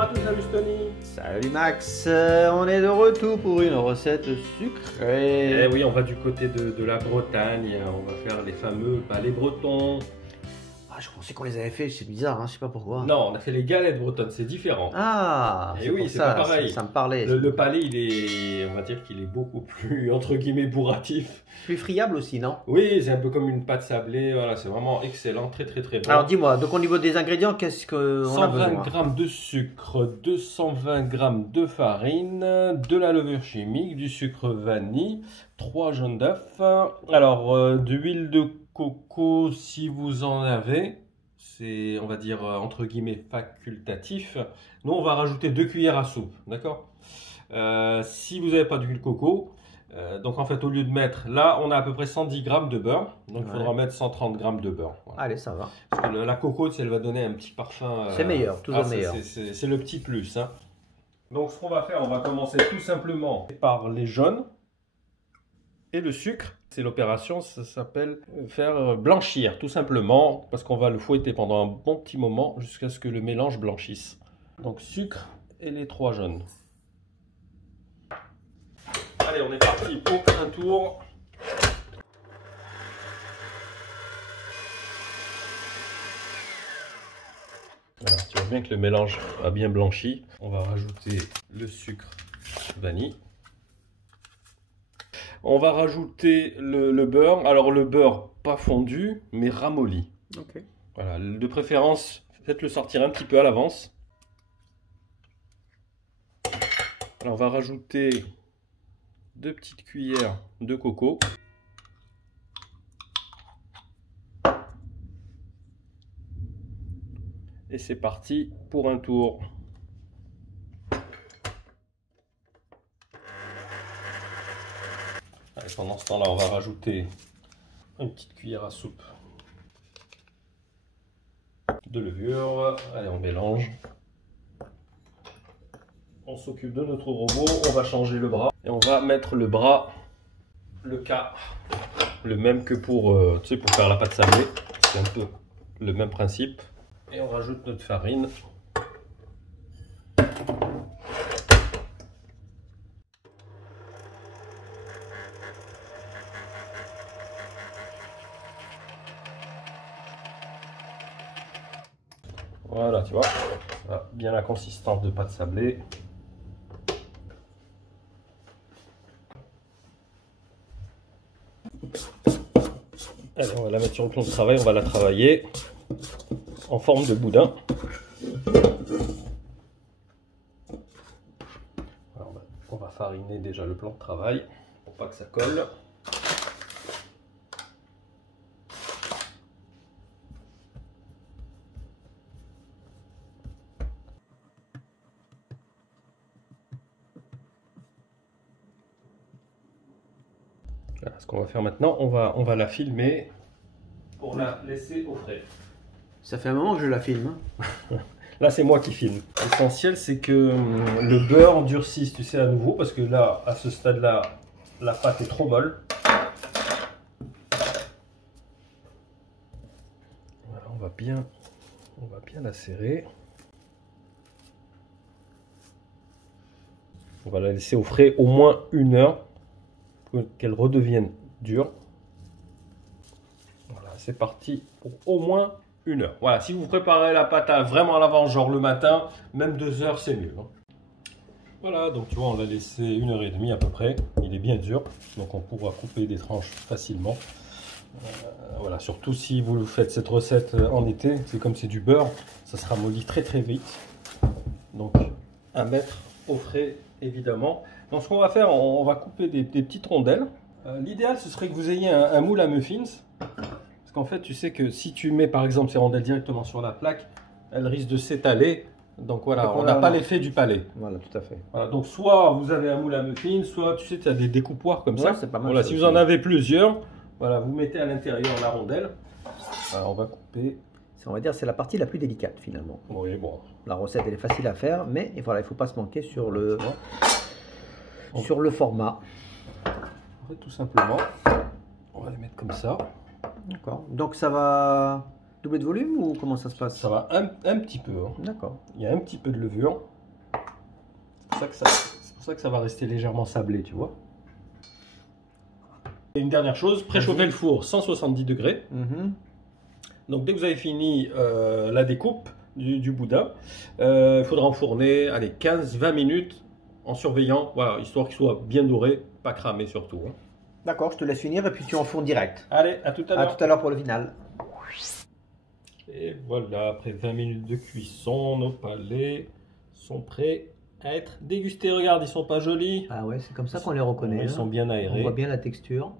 Bonjour à tous, salut Tony. Salut Max, on est de retour pour une recette sucrée. Eh oui, on va du côté de la Bretagne, on va faire les fameux palais bretons. Ah, je pensais qu'on les avait fait, c'est bizarre, hein, je sais pas pourquoi. Non, on a fait les galettes bretonnes, c'est différent. Ah, Et oui, c'est pas pareil. Ça me parlait. Le palais, on va dire qu'il est beaucoup plus, entre guillemets, bourratif. Plus friable aussi, non? Oui, c'est un peu comme une pâte sablée, voilà, c'est vraiment excellent, très bon. Alors dis-moi, donc au niveau des ingrédients, qu'est-ce qu'on a 120 besoin? g de sucre, 220 g de farine, de la levure chimique, du sucre vanille, 3 jaunes d'œufs, alors de l'huile de coco si vous en avez, c'est on va dire entre guillemets facultatif. Nous on va rajouter 2 cuillères à soupe, d'accord? Si vous n'avez pas d'huile de coco, donc en fait au lieu de mettre, là on a à peu près 110 g de beurre, donc il faudra mettre 130 g de beurre. Voilà. Allez, ça va. Parce que la coco, elle va donner un petit parfum. C'est meilleur, toujours meilleur. C'est le petit plus. Hein. Donc ce qu'on va faire, on va commencer tout simplement par les jaunes et le sucre. C'est l'opération, ça s'appelle faire blanchir, tout simplement, parce qu'on va le fouetter pendant un bon petit moment jusqu'à ce que le mélange blanchisse. Donc sucre et les 3 jaunes. Allez, on est parti pour un tour. Alors, tu vois bien que le mélange a bien blanchi. On va rajouter le sucre vanille. On va rajouter le beurre. Alors le beurre pas fondu, mais ramolli. Ok. Voilà, de préférence, faites-le sortir un petit peu à l'avance. Alors on va rajouter 2 petites cuillères de coco. Et c'est parti pour un tour. Allez, pendant ce temps-là, on va rajouter une petite cuillère à soupe de levure. Allez, on mélange. On s'occupe de notre robot. On va changer le bras. Et on va mettre le bras, le K, le même que pour, tu sais, pour faire la pâte sablée. C'est un peu le même principe. Et on rajoute notre farine. Voilà, tu vois, bien la consistance de pâte sablée. Allez, on va la mettre sur le plan de travail, on va la travailler en forme de boudin. Alors, on va fariner déjà le plan de travail pour pas que ça colle. Voilà, ce qu'on va faire maintenant, on va la filmer pour la laisser au frais. Ça fait un moment que je la filme. Hein. Là, c'est moi qui filme. L'essentiel, c'est que le beurre durcisse, tu sais, à nouveau, parce que là, à ce stade-là, la pâte est trop molle. Voilà, on va bien la serrer. On va la laisser au frais au moins 1 heure pour qu'elle redevienne dure. Voilà, c'est parti pour au moins 1 heure. Voilà, si vous préparez la pâte vraiment à l'avance, genre le matin, même 2 heures, c'est mieux. Hein. Voilà, donc tu vois, on l'a laissé 1h30 à peu près. Il est bien dur, donc on pourra couper des tranches facilement. Voilà, surtout si vous faites cette recette en été, c'est comme c'est du beurre, ça se ramollit très vite. Donc, à mettre au frais, évidemment. Donc, ce qu'on va faire, on va couper des petites rondelles. L'idéal, ce serait que vous ayez un moule à muffins. Parce qu'en fait, tu sais que si tu mets par exemple ces rondelles directement sur la plaque, elles risquent de s'étaler. Donc voilà, on n'a pas l'effet du palais. Voilà, tout à fait. Voilà, donc soit vous avez un moule à muffins, soit tu sais, tu as des découpoirs comme ça. C'est pas mal. Voilà, si vous en avez plusieurs, voilà, vous mettez à l'intérieur la rondelle. Alors, on va couper. On va dire c'est la partie la plus délicate finalement. Oui, bon. La recette elle est facile à faire, mais voilà, il ne faut pas se manquer sur le format. En fait, tout simplement, on va les mettre comme ça. D'accord. Donc ça va Doublé de volume ou comment ça se passe? Ça va un petit peu. Hein. D'accord. Il y a un petit peu de levure. C'est pour ça que ça va rester légèrement sablé, tu vois. Et une dernière chose, préchauffer le four 170 degrés. Donc dès que vous avez fini la découpe du boudin, il faudra enfourner 15-20 minutes en surveillant, voilà, histoire qu'il soit bien doré, pas cramé surtout. Hein. D'accord, je te laisse finir et puis tu enfournes direct. Allez, à tout à l'heure. À tout à l'heure pour le final. Et voilà, après 20 minutes de cuisson, nos palais sont prêts à être dégustés. Regarde, ils sont pas jolis. Ah ouais, c'est comme ça qu'on les reconnaît. Ils sont bien aérés. On voit bien la texture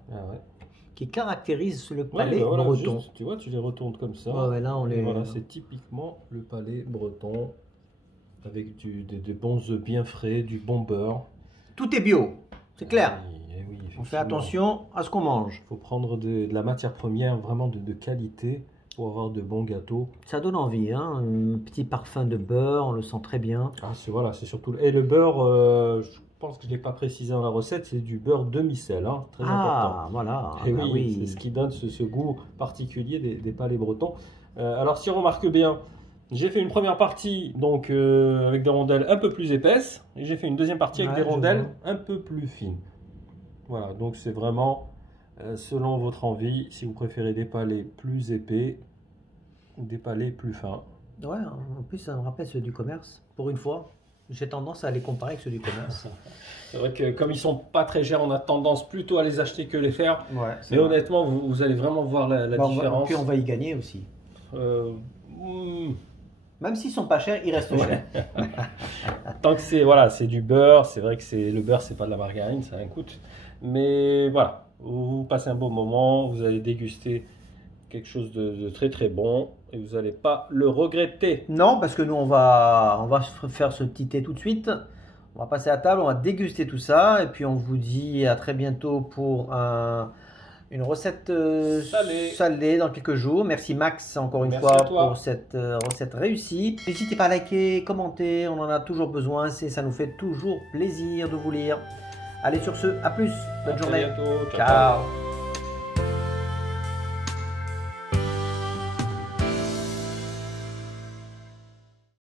qui caractérise le palais voilà, breton. Juste, tu vois, tu les retournes comme ça. Ouais, là, on les... Voilà, c'est typiquement le palais breton avec des bons œufs bien frais, du bon beurre. Tout est bio, c'est clair. Oui, on fait attention à ce qu'on mange. Il faut prendre de la matière première vraiment de qualité pour avoir de bons gâteaux. Ça donne envie, hein, un petit parfum de beurre, on le sent très bien. Ah, c'est surtout... Et le beurre, je pense que je ne l'ai pas précisé dans la recette, c'est du beurre demi-sel, hein, très important. Voilà. Et oui, c'est ce qui donne ce goût particulier des palais bretons. Alors si on remarque bien, j'ai fait une première partie donc avec des rondelles un peu plus épaisses, et j'ai fait une deuxième partie avec des rondelles un peu plus fines. Voilà, donc c'est vraiment selon votre envie, si vous préférez des palais plus épais ou des palais plus fins. Ouais, en plus ça me rappelle ceux du commerce, pour une fois. J'ai tendance à les comparer avec ceux du commerce. C'est vrai que comme ils sont pas très chers, on a tendance plutôt à les acheter que les faire. Ouais, mais honnêtement, vous allez vraiment voir la différence. Puis on va y gagner aussi. Même s'ils sont pas chers, ils restent chers. Tant que c'est du beurre, c'est vrai que le beurre, c'est pas de la margarine, ça a un coût. Mais voilà, vous passez un bon moment, vous allez déguster quelque chose de très très bon et vous n'allez pas le regretter. Non, parce que nous on va faire ce petit thé tout de suite. On va passer à table, on va déguster tout ça et puis on vous dit à très bientôt pour une recette salée dans quelques jours. Merci Max encore une fois pour cette recette réussie. N'hésitez pas à liker, commenter, on en a toujours besoin, ça nous fait toujours plaisir de vous lire. Allez sur ce, à plus, bonne journée. Bientôt. Ciao.